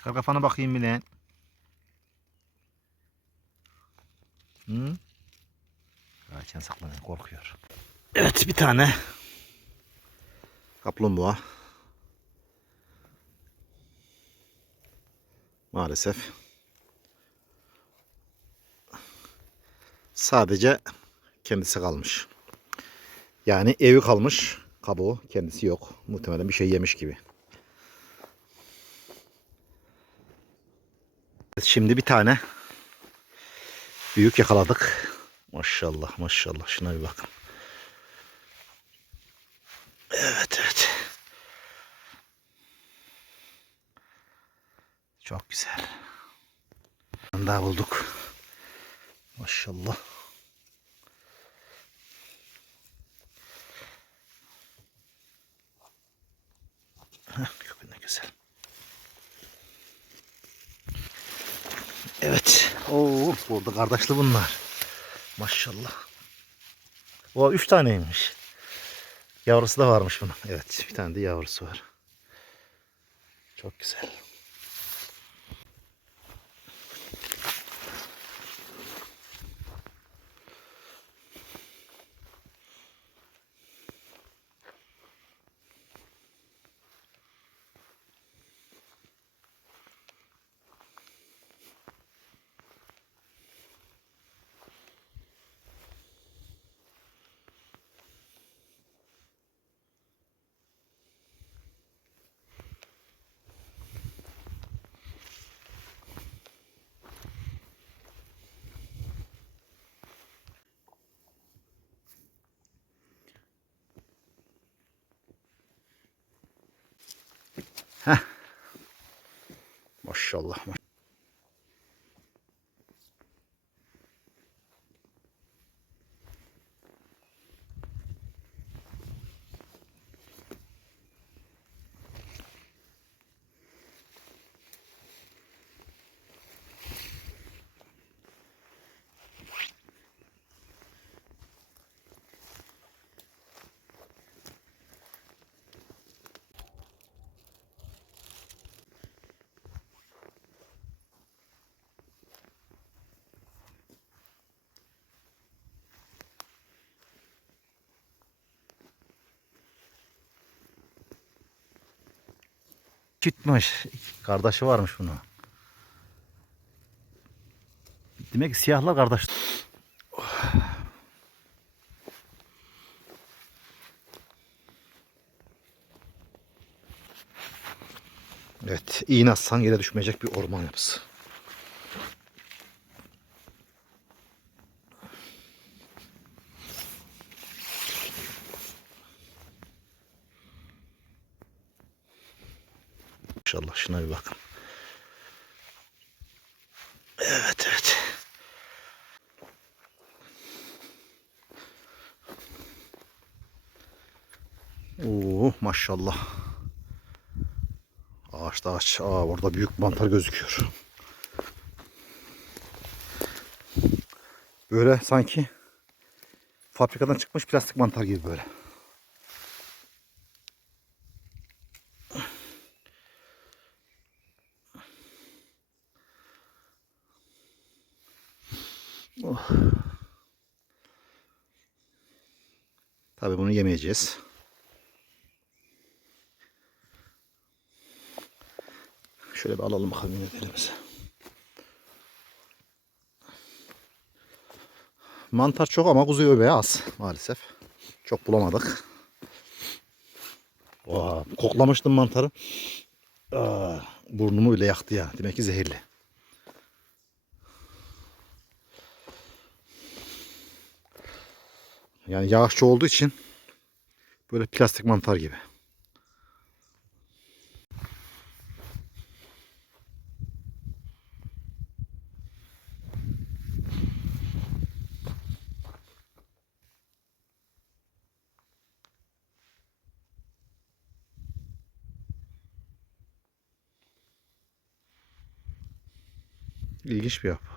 Çıkar kafanı bakayım bile. Hı? Kaçan saklanıyor, korkuyor. Evet, bir tane kaplumbağa. Maalesef. Sadece kendisi kalmış. Yani evi kalmış. Kabuğu kendisi yok. Muhtemelen bir şey yemiş gibi. Şimdi bir tane büyük yakaladık. Maşallah maşallah. Şuna bir bakın. Evet evet. Çok güzel. Daha bulduk. Maşallah. Heh, ne güzel. Evet. Oo, burada kardeşli bunlar. Maşallah. O 3 taneymiş. Yavrusu da varmış bunun. Evet, bir tane de yavrusu var. Çok güzel. Heh. Maşallah. Çıkmış. Kardeşi varmış bunun. Demek ki siyahlar kardeş. Evet, iğne atsan yere düşmeyecek bir orman yapısı. İnşallah şuna bir bakın. Evet evet. Oo maşallah. Ağaçta ağaç. Aa, orada büyük mantar gözüküyor. Böyle sanki fabrikadan çıkmış plastik mantar gibi böyle. Oh. Tabii bunu yemeyeceğiz. Şöyle bir alalım bakalım yine elimize. Mantar çok ama kuzu göbeği az maalesef. Çok bulamadık. Oha, koklamıştım mantarı. Aa, burnumu bile yaktı ya. Demek ki zehirli. Yani yağışçı olduğu için böyle plastik mantar gibi. İlginç bir yapı.